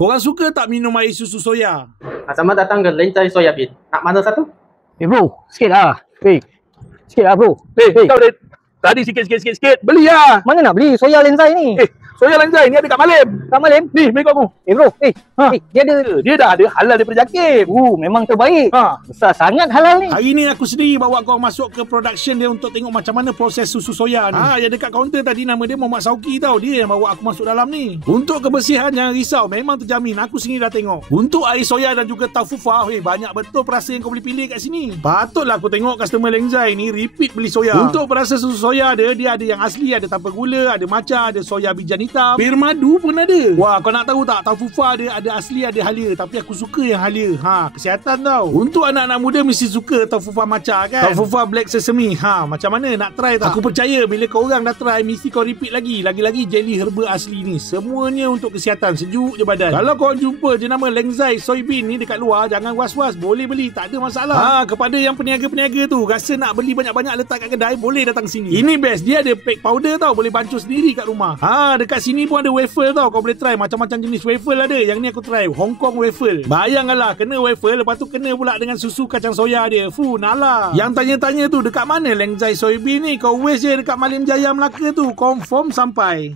Korang suka tak minum air susu soya? Selamat datang ke Lencai Soya Bean. Nak mana satu? Bro, sikit lah. Sikit lah bro. Kau tadi sikit. Beli lah. Mana nak beli soya Lenzai ni? Soya Lenzai ni ada kat Malim. Kat Malim? Ni, beri aku. Bro, dia ada. Dia dah ada halal daripada JAKIM. Memang terbaik. Besar sangat halal ni. Hari ni aku sendiri bawa kau masuk ke production dia untuk tengok macam mana proses susu soya ni. Yang dekat kaunter tadi nama dia Muhammad Sauki tau. Dia yang bawa aku masuk dalam ni. Untuk kebersihan jangan risau, memang terjamin. Aku sendiri dah tengok. Untuk air soya dan juga taufufa, banyak betul perasa yang kau boleh pilih kat sini. Patutlah aku tengok customer Lenzai ni repeat beli soya. Untuk perasa susu soya dia ada yang asli, ada tanpa gula, ada matcha, ada soya bijan hitam, bir madu pun ada. Wah, kau nak tahu tak, taufufa dia ada asli ada halia, tapi aku suka yang halia. Kesihatan tau. Untuk anak-anak muda mesti suka taufufa matcha kan. Taufufa black sesame. Macam mana, nak try tak? Aku percaya bila kau orang dah try mesti kau repeat lagi. Lagi-lagi jelly herba asli ni. Semuanya untuk kesihatan, sejuk je badan. Kalau kau jumpa jenama Lenzai Soy Bean ni dekat luar, jangan was-was, boleh beli, tak ada masalah. Kepada yang peniaga-peniaga tu rasa nak beli banyak-banyak letak kat kedai, boleh datang sini. Ini best, dia ada pack powder tau, boleh bancuh sendiri kat rumah. Dekat sini pun ada waffle tau, kau boleh try macam-macam jenis waffle ada. Yang ni aku try Hong Kong waffle. Bayangkanlah kena waffle, lepas tu kena pula dengan susu kacang soya dia. Nala. Yang tanya-tanya tu dekat mana Lenzai Soy Bean ni, kau waste je dekat Malim Jaya Melaka tu, confirm sampai.